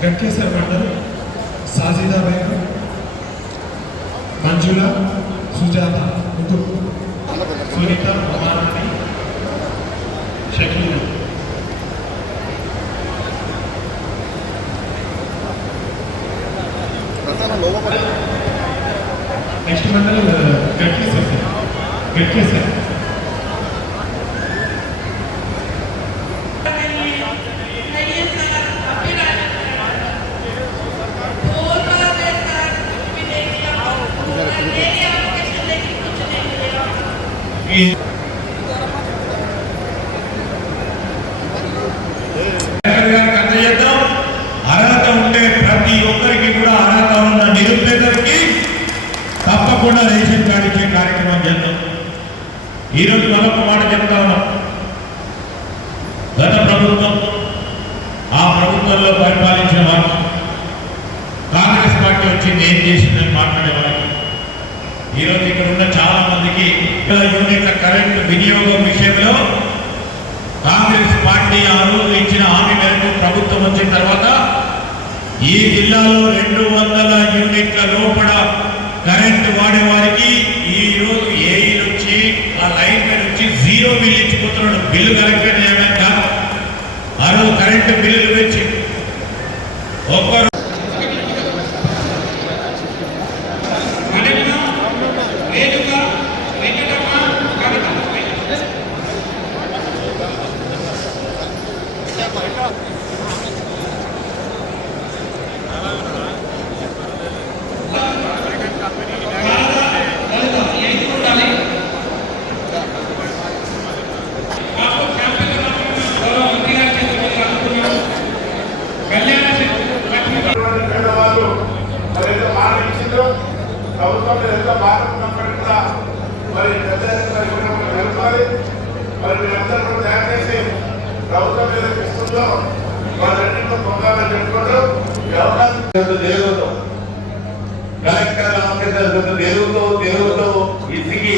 గట్కేశ్వర మండల్ సాజిదా బేగం మంజుల సుజాత ముగ్గురు సునీత మహారాణి షకీల. నెక్స్ట్ మండలి మండల్ గట్కేశ్వర గట్కేశ్వర. అర్హత ఉంటే ప్రతి ఒక్కరికి కూడా అర్హత ఉన్న నిరుపేదలకి తప్పకుండా రేషన్ కార్డు ఇచ్చే కార్యక్రమం చేద్దాం ఈరోజు మరొక మాట చెప్తా ఉన్నాం గత ప్రభుత్వం ఆ ప్రభుత్వంలో పరిపాలించిన వారు కాంగ్రెస్ పార్టీ వచ్చింది ఏం చేసిందని మాట్లాడేవారు ఈరోజు ఇక్కడ ఉన్న చాలా మందికి యూనిట్ల కరెంట్ వినియోగం విషయంలో కాంగ్రెస్ పార్టీ ఆ రోజు ఇచ్చిన హామీ మేరకు ప్రభుత్వం వచ్చిన తర్వాత ఈ జిల్లాలో రెండు వందల యూనిట్ల లోపల కరెంటు వాడే వారికి ఈ రోజు వచ్చి ఆ లైన్ మీద వచ్చి జీరో బిల్ ఇచ్చిపోతున్నాడు. బిల్లు కలెక్టర్ చేయడం ఆ రోజు కరెంటు బిల్లులు పెంచి ఒక్కరు పేదవాళ్ళు మరి ఎంత మాట ఇచ్చిందో ప్రభుత్వం మీద ఎంత మాట ఉన్నప్పటికీ కూడా మరి పెద్ద ఎత్తున ఇవ్వడం జరుగుతుంది మరి మీరందరూ కూడా తయారు చేసి ప్రభుత్వం ఏదైతే ఇస్తుందో వాళ్ళన్నింటిలో పొందాలని చెప్పుకుంటూ వ్యవహారం అవకాశం కలెక్టర్ ఆఫీసర్ తెలుగుతూ ఇసిగి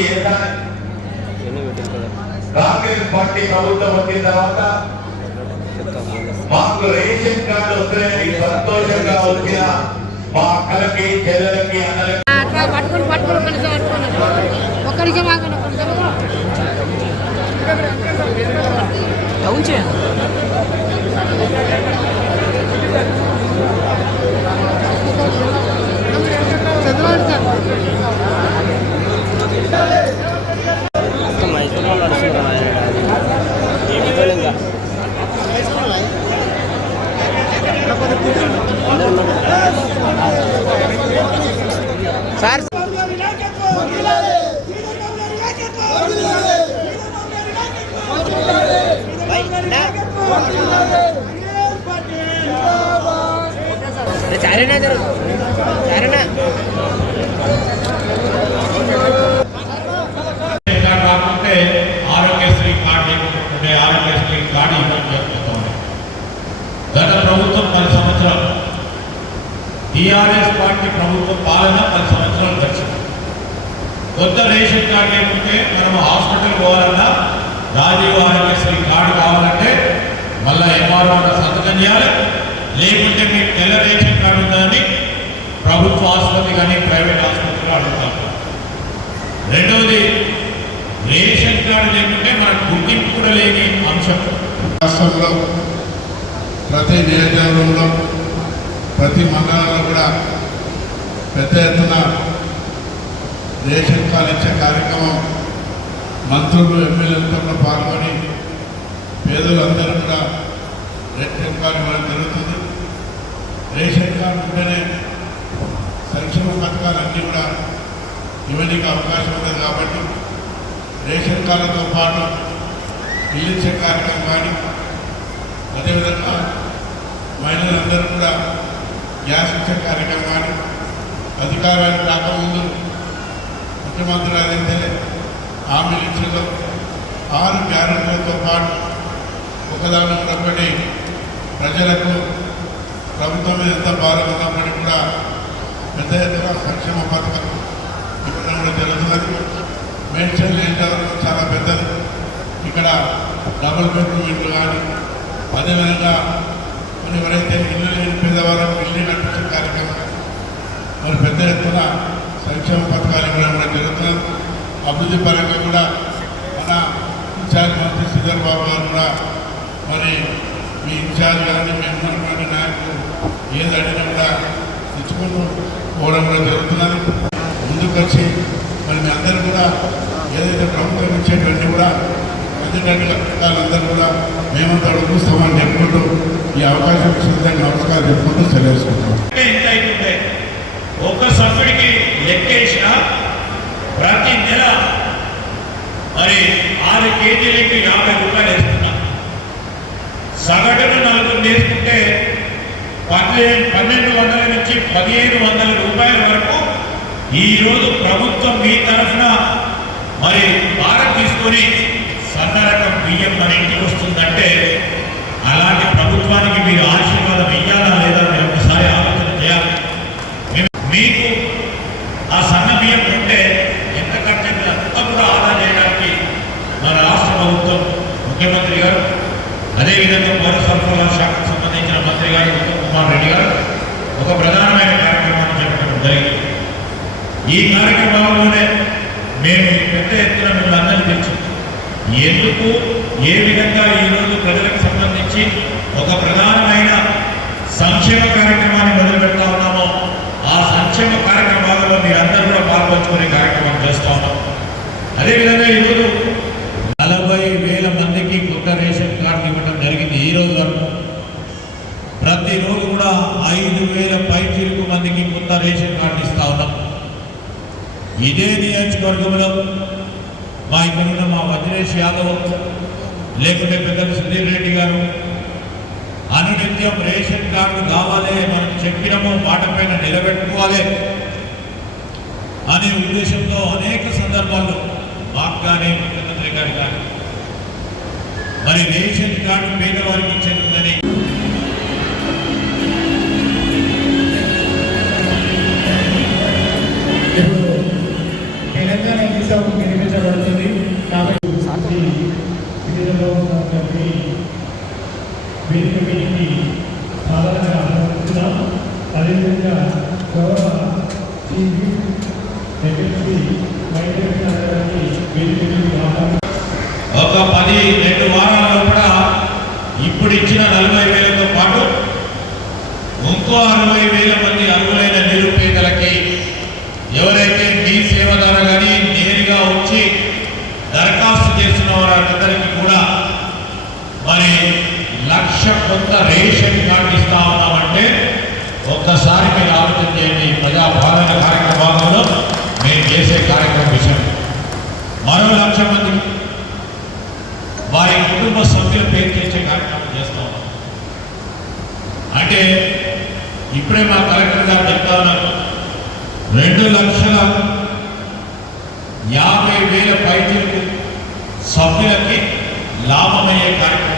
కాంగ్రెస్ పార్టీ ప్రభుత్వం వచ్చిన తర్వాత మాకు రేషన్ కార్డు వస్తే సంతోషంగా వచ్చిన మా అక్కలకి చెల్లెలకి అన్నలకి పట్టుకొని పట్టుకొని ఒక్క నిమిషం పట్టుకోండి ఒక్క నిమిషం ఆగండి ఒక్క నిమిషం చదవండి సార్ రేషన్ కార్డు రాకుంటే ఆరోగ్యశ్రీ కార్డు ఆరోగ్యశ్రీ కార్డు ఇవ్వడం జరుగుతుంది. గత ప్రభుత్వం పది సంవత్సరాలు. టీఆర్ఎస్ పార్టీ ప్రభుత్వం పాలన పది సంవత్సరాలు గడిచింది. కొత్త రేషన్ కార్డు లేకుంటే మనం హాస్పిటల్ పోవాలన్నా రాజీవ్ ఆరోగ్యశ్రీ కార్డు కావాలంటే మళ్ళీ ఎంఆర్ఓ సంతకం చేయాలి. లేకుంటే మీకు తెల్ల రేషన్ కార్డు ప్రభుత్వ ఆసుపత్రి కానీ ప్రైవేట్ ఆసుపత్రిలో అడుగుతారు రెండవది రేషన్ కార్డు లేకుంటే మనకు గుర్తింపు కూడా లేని అంశం. రాష్ట్రంలో ప్రతి నియోజకవర్గంలో ప్రతి మండలంలో కూడా పెద్ద ఎత్తున రేషన్ కార్డు ఇచ్చే కార్యక్రమం మంత్రులు ఎమ్మెల్యేలతో కూడా పాల్గొని పేదలందరూ కూడా రేషన్ కార్డు ఇవ్వడం జరుగుతుంది. రేషన్ కార్డు ఉంటేనే సంక్షేమ పథకాలు అన్నీ కూడా ఇవ్వడానికి అవకాశం ఉంది కాబట్టి రేషన్ కార్డుతో పాటు ఇల్లు ఇచ్చే కార్యక్రమం కానీ అదేవిధంగా మహిళలందరూ గ్యాస్ ఇచ్చే కానీ అధికారానికి రాకముందు ముఖ్యమంత్రి అదైతే హామీలు ఇచ్చిందో ఆరు గ్యారెంటీలతో పాటు ఒకదాని ఒకటి ప్రజలకు ప్రభుత్వం మీద ఎంత భారం ఉన్నప్పటికీ కూడా పెద్ద ఎత్తున సంక్షేమ పథకం ఇవ్వడం కూడా జరుగుతున్నది మేడ్చల్ ఏంటవరకు చాలా పెద్దది ఇక్కడ డబుల్ బెడ్రూమ్ ఇల్లు కానీ అదేవిధంగా మరి ఎవరైతే ఇల్లు లేని పేదవారు ఇల్లు కట్టించే కార్యక్రమం మరి పెద్ద ఎత్తున సంక్షేమ పథకాలు ఇవ్వడం కూడా జరుగుతున్నది అభివృద్ధి పరంగా కూడా మన ఇన్ఛార్జ్ మంత్రి శ్రీధర్ బాబు గారు కూడా మరి మీ ఇన్ఛార్జ్ కానీ మీ ఉన్నటువంటి నాయకులు ఏది అడిగినా కూడా తెచ్చుకుంటూ పోవడం కూడా జరుగుతున్నది. ముందుకు వచ్చి మరి మీ అందరూ కూడా ఏదైతే ప్రభుత్వం ఇచ్చేటువంటి కూడా ఎందుకంటే పథకాలందరూ కూడా మేమంతా చూస్తామని చెప్పుకుంటూ ఈ అవకాశం ఇచ్చిన నమస్కారం చెప్పుకుంటూ సెలవుకుంటాం ఎంత అవుతుంటే ఒక సభ్యుడికి లెక్కేసిన ప్రతి నెల మరి ఆరు కేజీలకి యాభై రూపాయలు వేస్తున్నా. సగటున నలుగురు వేసుకుంటే పన్నెండు పన్నెండు వందల నుంచి పదిహేను వందల రూపాయల వరకు ఈరోజు ప్రభుత్వం మీ తరఫున మరి భారత్ తీసుకొని సన్న రకం బియ్యం మన ఇంటికి వస్తుందంటే అలాంటి ప్రభుత్వానికి మీరు ఆశీర్వాదం ఇయ్యాలా లేదా మీరు ఒకసారి ఆలోచన చేయాలి. మీకు ఆ సన్న బియ్యం ఉంటే ఎంత ఖర్చు అంతా కూడా ఆదా చేయడానికి మన రాష్ట్ర ప్రభుత్వం ముఖ్యమంత్రి గారు అదేవిధంగా పౌర సరఫరాల శాఖకు సంబంధించిన మంత్రి గారు జగన్మోహన్ రెడ్డి గారు ఒక ప్రధానమైన కార్యక్రమాన్ని చెప్పడం జరిగింది. ఈ కార్యక్రమంలోనే మేము పెద్ద ఎత్తున మిమ్మల్ని తెలుసు ఎందుకు ఏ విధంగా ఈరోజు ప్రజలకు సంబంధించి ఒక ప్రధానమైన సంక్షేమ కార్యక్రమాన్ని మొదలు పెడతా ఉన్నామో ఆ సంక్షేమ కార్యక్రమాలలో మీరందరూ కూడా పాల్పంచుకునే కార్యక్రమం చేస్తా ఉన్నాం. అదేవిధంగా ఈరోజు నలభై వేల మందికి కొత్త రేషన్ కార్డు ఇవ్వడం జరిగింది ఈ రోజు వరకు ప్రతిరోజు కూడా ఐదు వేల పైచిలకు మందికి కొత్త రేషన్ కార్డు ఇస్తా ఉన్నాం. ఇదే నియోజకవర్గంలో మా ఇక్కడ ఉన్న మా వజ్రేష్ యాదవ్ లేకుంటే పెద్దలు సుధీర్ రెడ్డి గారు అనునిత్యం రేషన్ కార్డు కావాలి మనం చెప్పినము మాట పైన నిలబెట్టుకోవాలి అనే ఉద్దేశంతో అనేక సందర్భాల్లో మాకు కానీ ముఖ్యమంత్రి గారు కానీ మరి రేషన్ కార్డు పేదవారికి ఇచ్చేందుకని తెలంగాణ నిర్మించబడుతుంది కాబట్టి ఈ ఉన్నటువంటి వేదిక సాధారణంగా ఆహ్వానిస్తున్నాం. అదేవిధంగా గౌరవ టీవీ ఎమ్మెల్సీ వైద్యులు వేదిక ఒక పది రెండు వారాల్లో కూడా ఇప్పుడు ఇచ్చిన నలభై వేలతో పాటు ఇంకో అరవై వేల మంది లక్ష రేషన్ కార్డు ఇస్తా ఉన్నామంటే ఒక్కసారి మీరు ఆలోచన చేయండి ప్రజాపాలన కార్యక్రమంలో కార్యక్రమాలలో మేము చేసే కార్యక్రమం విషయం. మరో లక్ష మంది వారి కుటుంబ సభ్యుల పేరు చేసే కార్యక్రమం చేస్తా ఉన్నాం. అంటే ఇప్పుడే మా కలెక్టర్ గారు చెప్తా ఉన్నారు రెండు లక్షల యాభై వేల పైచలకు సభ్యులకి లాభమయ్యే కార్యక్రమం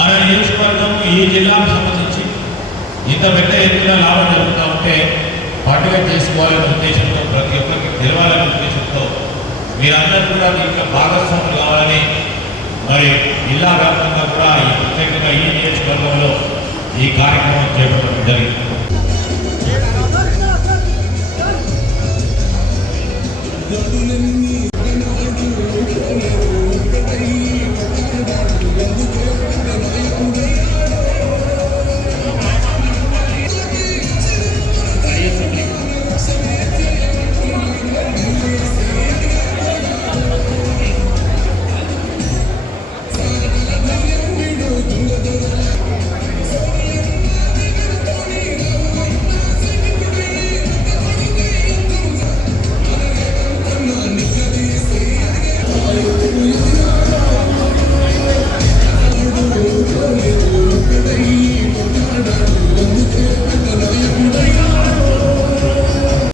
మన నియోజకవర్గం ఈ జిల్లాకు సంబంధించి ఇంత పెద్ద ఎత్తున లాభం జరుగుతూ ఉంటే పండుగ చేసుకోవాలనే ఉద్దేశంతో ప్రతి ఒక్కరికి తెలవాలనే ఉద్దేశంతో మీరందరూ కూడా దీంట్లో భాగస్వాములు కావాలని మరి జిల్లా వ్యాప్తంగా కూడా ఈ ప్రత్యేకంగా ఈ నియోజకవర్గంలో ఈ కార్యక్రమం చేపట్టడం జరిగింది Yeah, I'm not going to do it.